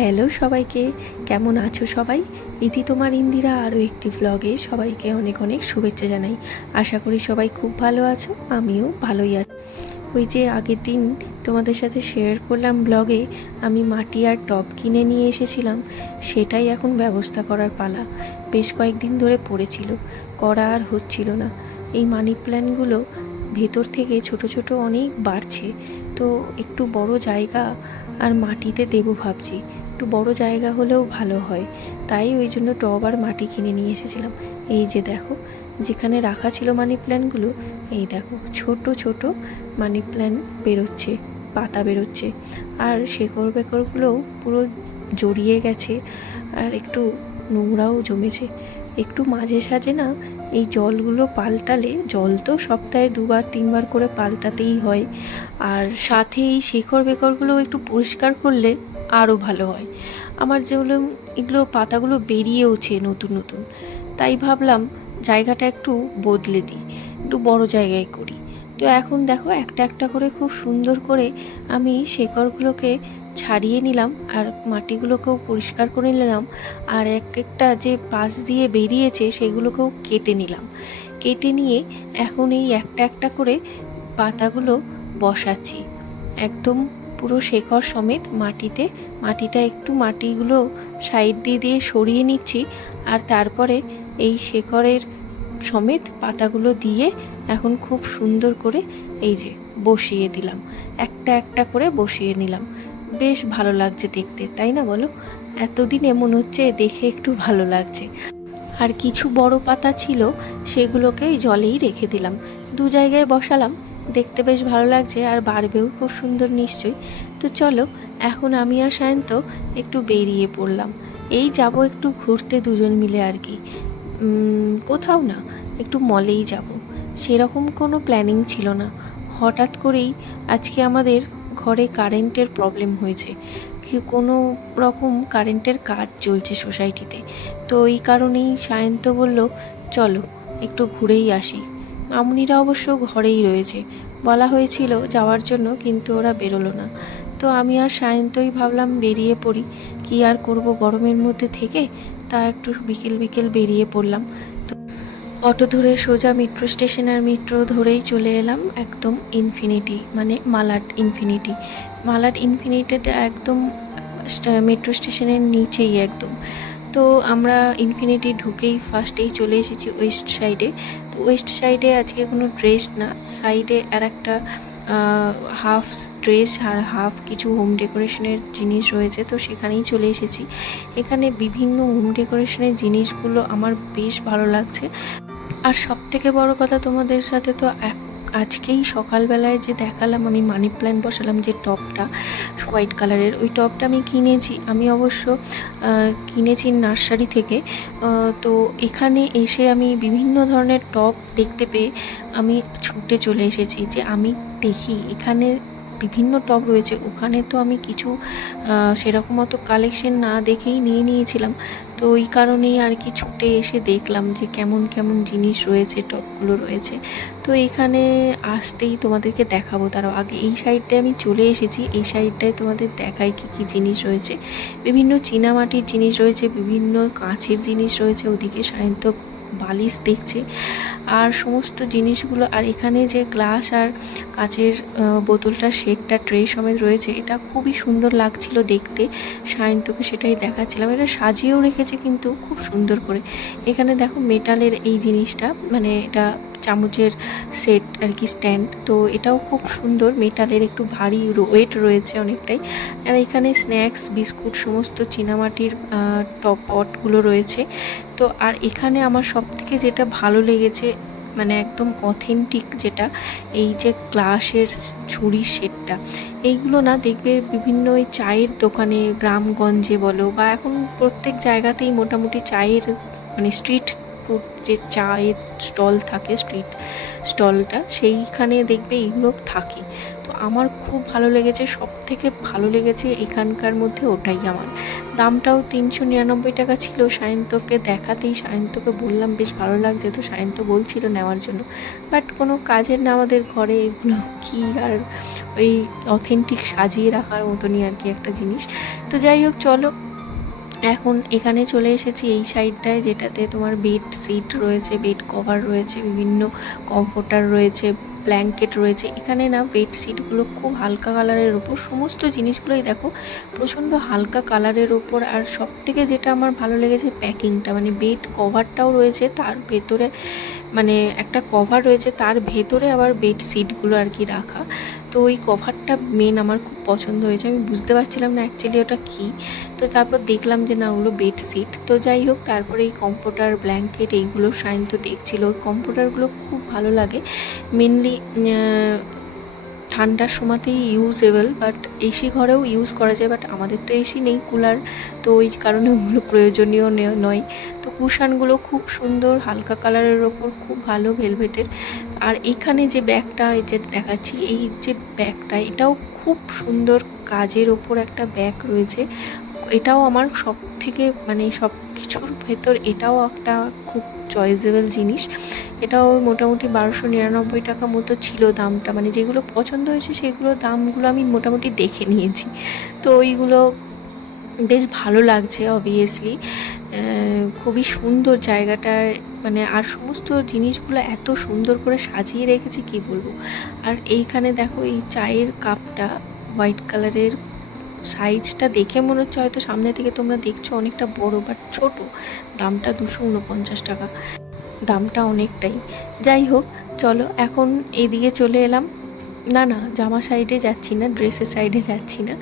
Hello সবাইকে, কেমন আছো সবাই? ইতি তোমার ইন্দিরা আরও একটি ভ্লগে সবাইকে অনেক অনেক শুভেচ্ছা জানাই। আশা করি সবাই খুব ভালো আছো, আমিও ভালোই আছি। ওই যে আগের দিন তোমাদের সাথে শেয়ার করলাম ব্লগে, আমি মাটি আর টব কিনে নিয়ে এসেছিলাম, সেটাই এখন ব্যবস্থা করার পালা। বেশ কয়েকদিন ধরে পড়েছিল, করা আর হচ্ছিল না। এই মানি প্ল্যান্টগুলো ভেতর থেকে ছোট ছোট অনেক বাড়ছে, তো একটু বড় জায়গা আর মাটিতে দেবো ভাবছি। একটু বড় জায়গা হলেও ভালো হয়, তাই ওই জন্য টব আর মাটি কিনে নিয়ে এসেছিলাম। এই যে দেখো, যেখানে রাখা ছিল মানি প্ল্যান্টগুলো, এই দেখো ছোট ছোট মানি প্ল্যান্ট বেরোচ্ছে, পাতা বেরোচ্ছে, আর শেকড় বেকড়গুলোও পুরো জড়িয়ে গেছে, আর একটু নোংরাও জমেছে। একটু মাঝে সাঝে না এই জলগুলো পাল্টালে, জল তো সপ্তাহে 2-3 বার করে পাল্টাতেই হয়, আর সাথে এই শেকড় বেকড়গুলো একটু পরিষ্কার করলে আরও ভালো হয়। আমার যেগুলো এগুলো পাতাগুলো বেরিয়েওছে নতুন নতুন, তাই ভাবলাম জায়গাটা একটু বদলে দিই, একটু বড় জায়গায় করি। তো এখন দেখো একটা একটা করে খুব সুন্দর করে আমি শেকড়গুলোকে ছাড়িয়ে নিলাম, আর মাটিগুলোকেও পরিষ্কার করে নিলাম, আর এক একটা যে পাশ দিয়ে বেরিয়েছে সেগুলোকেও কেটে নিলাম। কেটে নিয়ে এখন এই একটা একটা করে পাতাগুলো বসাচ্ছি একদম পুরো শেকড় সমেত মাটিতে। মাটিগুলো সাইড দিয়ে দিয়ে সরিয়ে নিচ্ছি, আর তারপরে এই শেকড়ের সমেত পাতাগুলো দিয়ে এখন খুব সুন্দর করে এই যে বসিয়ে দিলাম, একটা একটা করে বসিয়ে নিলাম। বেশ ভালো লাগছে দেখতে, তাই না বলো? এতদিনে মনে হচ্ছে দেখে একটু ভালো লাগছে। আর কিছু বড় পাতা ছিল, সেগুলোকে জলেই রেখে দিলাম, 2 জায়গায় বসালাম। দেখতে বেশ ভালো লাগছে, আর বাড়বেও খুব সুন্দর নিশ্চয়ই। তো চলো, এখন আমি আর সায়ন্ত একটু বেরিয়ে পড়লাম। এই যাব একটু ঘুরতে দুজন মিলে আর কি, কোথাও না, একটু মলেই যাব। সেরকম কোনো প্ল্যানিং ছিল না, হঠাৎ করেই আজকে আমাদের ঘরে কারেন্টের প্রবলেম হয়েছে। কোনো রকম কারেন্টের কাজ চলছে সোসাইটিতে, তো এই কারণেই সায়ন্ত বলল চলো একটু ঘুরেই আসি। মামুনিরা অবশ্য ঘরেই রয়েছে, বলা হয়েছিল যাওয়ার জন্য কিন্তু ওরা বেরোলো না। তো আমি আর সায়ন্তই ভাবলাম বেরিয়ে পড়ি, কি আর করব গরমের মধ্যে থেকে, তা একটু বিকেল বিকেল বেরিয়ে পড়লাম। তো অটো ধরে সোজা মেট্রো স্টেশন, আর মেট্রো ধরেই চলে এলাম একদম ইনফিনিটি, মানে মালাড ইনফিনিটিতে একদম মেট্রো স্টেশনের নিচেই একদম। তো আমরা ইনফিনিটি ঢুকেই ফার্স্টেই চলে এসেছি ওয়েস্ট সাইডে। তো ওয়েস্ট সাইডে আজকে কোনো ড্রেস না, সাইডে আর একটা হাফ ড্রেস আর হাফ কিছু হোম ডেকোরেশনের জিনিস রয়েছে, তো সেখানেই চলে এসেছি। এখানে বিভিন্ন হোম ডেকোরেশনের জিনিসগুলো আমার বেশ ভালো লাগছে। আর সবথেকে বড় কথা, তোমাদের সাথে তো আজকেই সকালবেলায় যে দেখালাম, আমি মানি প্ল্যান্ট বসালাম যে টবটা হোয়াইট কালারের, ওই টবটা আমি কিনেছি। আমি অবশ্য কিনেছি নার্সারি থেকে। তো এখানে এসে আমি বিভিন্ন ধরনের টব দেখতে পেয়ে আমি ছুটে চলে এসেছি যে আমি দেখি এখানে বিভিন্ন টব রয়েছে। ওখানে তো আমি কিছু সেরকম অত কালেকশন না দেখেই নিয়ে নিয়েছিলাম, তো ওই কারণেই আর কি ছুটে এসে দেখলাম যে কেমন কেমন জিনিস রয়েছে, টবগুলো রয়েছে। তো এখানে আসতেই তোমাদেরকে দেখাবো, তারও আগে এই সাইডটায় আমি চলে এসেছি। এই সাইডটায় তোমাদের দেখাই কী কী জিনিস রয়েছে। বিভিন্ন চীনামাটির জিনিস রয়েছে, বিভিন্ন কাঁচের জিনিস রয়েছে, ওদিকে সায়ন্ত বালিশ দেখছে আর সমস্ত জিনিসগুলো। আর এখানে যে গ্লাস আর কাচের বোতলটা সেটটা ট্রে সমেত রয়েছে, এটা খুবই সুন্দর লাগছিল দেখতে। সায়ন্তকে সেটাই দেখাচ্ছিলাম। এটা সাজিয়েও রেখেছে কিন্তু খুব সুন্দর করে। এখানে দেখো মেটালের এই জিনিসটা, মানে এটা চামচের সেট আর কি, স্ট্যান্ড, তো এটাও খুব সুন্দর, মেটালের, একটু ভারী ওয়েট রয়েছে অনেকটাই। আর এখানে স্ন্যাক্স বিস্কুট সমস্ত চীনামাটির টপ পটগুলো রয়েছে। তো আর এখানে আমার সবথেকে যেটা ভালো লেগেছে, মানে একদম অথেন্টিক যেটা, এই যে গ্লাসের ছুরির সেটটা, এইগুলো না দেখবে বিভিন্ন ওই চায়ের দোকানে গ্রামগঞ্জে বলো, বা এখন প্রত্যেক জায়গাতেই মোটামুটি চায়ের মানে স্ট্রিট ফুড যে চায়ের স্টল থাকে, স্ট্রিট স্টলটা, সেইখানে দেখবে এইগুলো থাকে। তো আমার খুব ভালো লেগেছে, সব থেকে ভালো লেগেছে এখানকার মধ্যে ওটাই আমার। দামটাও 399 টাকা ছিল। সায়ন্তকে দেখাতেই সায়ন্তকে বললাম বেশ ভালো লাগছে, তো সায়ন্ত বলছিল নেওয়ার জন্য, বাট কোনো কাজের না আমাদের ঘরে এগুলো কি আর ওই অথেন্টিক সাজিয়ে রাখার মতনই আর কি একটা জিনিস। তো যাই হোক চলো, এখন এখানে চলে এসেছি এই সাইডটায়, যেটাতে তোমার বেড সিট রয়েছে, বেড কভার রয়েছে, বিভিন্ন কমফোর্টার রয়েছে, ব্ল্যাঙ্কেট রয়েছে। এখানে না বেড সিটগুলো খুব হালকা কালারের ওপর, সমস্ত জিনিসগুলোই দেখো প্রচণ্ড হালকা কালারের ওপর। আর সব থেকে যেটা আমার ভালো লেগেছে প্যাকিংটা, মানে বেড কভারটাও রয়েছে তার ভেতরে, মানে একটা কভার রয়েছে তার ভেতরে আবার বেড সিটগুলো আর কি রাখা। তো ওই কভারটা মেন আমার খুব পছন্দ হয়েছে, আমি বুঝতে পারছিলাম না অ্যাকচুয়ালি ওটা কী। তো তারপর দেখলাম যে না ওগুলো বেড সিট। তো যাই হোক, তারপরে এই কমফোর্টার ব্ল্যাঙ্কেট এইগুলো সায়ন্ত দেখছিল। ওই কমফোর্টারগুলো খুব ভালো লাগে, মেনলি ঠান্ডার সময়তেই ইউজেবল, বাট এসি ঘরেও ইউজ করা যায়, বাট আমাদের তো এসি নেই, কুলার, তো ওই কারণে ওগুলো প্রয়োজনীয় নয়। তো কুশানগুলো খুব সুন্দর হালকা কালারের ওপর, খুব ভালো ভেলভেটের। আর এখানে যে ব্যাগটা এই যে দেখাচ্ছি, এই যে ব্যাগটা এটাও খুব সুন্দর কাজের ওপর একটা ব্যাগ রয়েছে। এটাও আমার সব থেকে মানে সব কিছুর ভেতর এটাও একটা খুব চয়েসেবল জিনিস। এটাও মোটামুটি 1299 টাকা মতো ছিল দামটা, মানে যেগুলো পছন্দ হয়েছে সেগুলো দামগুলো আমি মোটামুটি দেখে নিয়েছি। তো ওইগুলো বেশ ভালো লাগছে অবভিয়াসলি, খুবই সুন্দর জায়গাটায়, মানে আর সমস্ত জিনিসগুলো এত সুন্দর করে সাজিয়ে রেখেছে কি বলবো। আর এইখানে দেখো এই চায়ের কাপটা হোয়াইট কালারের, সাইজটা দেখে মনে হচ্ছে হয়তো সামনে থেকে তোমরা দেখছো অনেকটা বড়, বাট ছোট। দামটা 249 টাকা, দামটা অনেকটাই। যাই হোক চলো, এখন এইদিকে চলে এলাম, না জামা সাইডে যাচ্ছি না, ড্রেসের সাইডে যাচ্ছি না,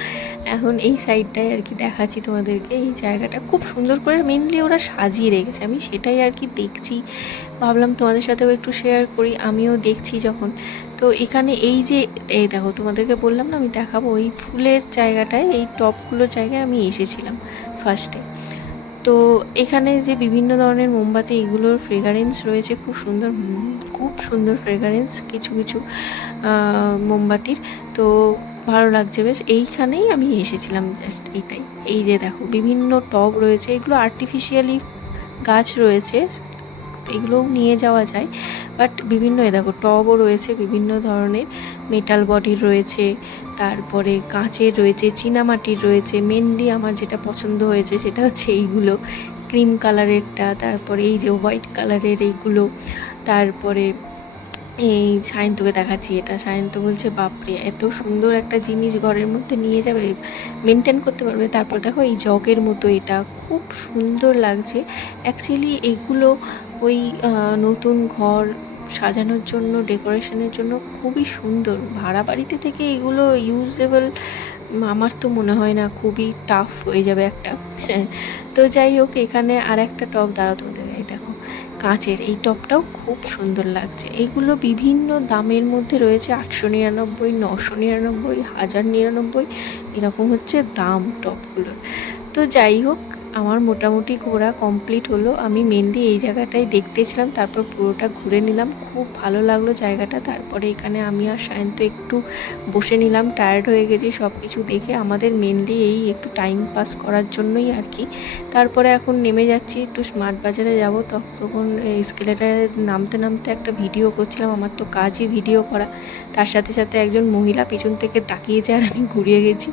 এখন এই সাইডটাই আর কি দেখাচ্ছি তোমাদেরকে। এই জায়গাটা খুব সুন্দর করে মেনলি ওরা সাজিয়ে রেখেছে, আমি সেটাই আর কি দেখছি, ভাবলাম তোমাদের সাথেও একটু শেয়ার করি, আমিও দেখছি যখন। তো এখানে এই যে এই দেখো, তোমাদেরকে বললাম না আমি দেখাবো, ওই ফুলের জায়গাটায়, এই টপগুলোর জায়গায় আমি এসেছিলাম ফার্স্টে। তো এখানে যে বিভিন্ন ধরনের মোমবাতি, এগুলোর ফ্রেগারেন্স রয়েছে খুব সুন্দর, খুব সুন্দর ফ্রেগারেন্স কিছু কিছু মোমবাতির। তো ভালো লাগছে বেশ, এইখানেই আমি এসেছিলাম জাস্ট এইটাই। এই যে দেখো বিভিন্ন টব রয়েছে, এগুলো আর্টিফিশিয়ালি গাছ রয়েছে, এগুলোও নিয়ে যাওয়া যায়, বাট বিভিন্ন দেখো টবও রয়েছে বিভিন্ন ধরনের, মেটাল বডির রয়েছে, তারপরে কাঁচের রয়েছে, চীনামাটির রয়েছে। মেনলি আমার যেটা পছন্দ হয়েছে সেটা হচ্ছে এইগুলো, ক্রিম কালারেরটা, তারপরে এই যে হোয়াইট কালারের এইগুলো, তারপরে এই সায়ন্তকে দেখাচ্ছি, এটা সায়ন্ত বলছে বাপরে এত সুন্দর একটা জিনিস ঘরের মধ্যে নিয়ে যাবে, মেনটেন করতে পারবে। তারপর দেখো এই জগের মতো, এটা খুব সুন্দর লাগছে অ্যাকচুয়ালি। এগুলো ওই নতুন ঘর সাজানোর জন্য, ডেকোরেশনের জন্য খুবই সুন্দর। ভাড়া বাড়িতে থেকে এগুলো ইউজেবল আমার তো মনে হয় না, খুবই টাফ হয়ে যাবে একটা। তো যাই হোক, এখানে আর একটা টব দাঁড়াও তোমাদের, এই দেখো কাঁচের, এই টপটাও খুব সুন্দর লাগছে। এগুলো বিভিন্ন দামের মধ্যে রয়েছে, 899, 999, 1099, এরকম হচ্ছে দাম টপগুলোর। তো যাই হোক, আমার মোটামুটি ঘোরা কমপ্লিট হলো। আমি মেনলি এই জায়গাটাই দেখতেছিলাম, তারপর পুরোটা ঘুরে নিলাম, খুব ভালো লাগলো জায়গাটা। তারপরে এখানে আমি আর সায়ন্ত একটু বসে নিলাম, টায়ার্ড হয়ে গেছি সব কিছু দেখে। আমাদের মেনলি এই একটু টাইম পাস করার জন্যই আর কি। তারপরে এখন নেমে যাচ্ছি, একটু স্মার্ট বাজারে যাব। তখন এসকেলেটারে নামতে নামতে একটা ভিডিও করছিলাম, আমার তো কাজই ভিডিও করা, তার সাথে সাথে একজন মহিলা পিছন থেকে তাকিয়েছে আর আমি ঘুরিয়ে গেছি।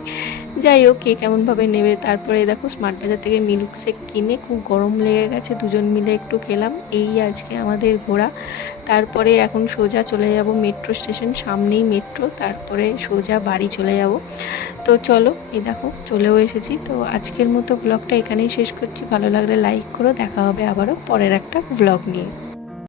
যাই হোক, কে কেমনভাবে নেবে। তারপরে দেখো স্মার্ট বাজার থেকে মিল্কশেক কিনে, খুব গরম লেগে গেছে, দুজন মিলে একটু খেলাম। এই আজকে আমাদের ঘোরা। তারপরে এখন সোজা চলে যাব মেট্রো স্টেশন, সামনেই মেট্রো, তারপরে সোজা বাড়ি চলে যাব। তো চলো, এই দেখো চলেও এসেছি। তো আজকের মতো ব্লগটা এখানেই শেষ করছি, ভালো লাগলে লাইক করো, দেখা হবে আবারও পরের একটা ব্লগ নিয়ে।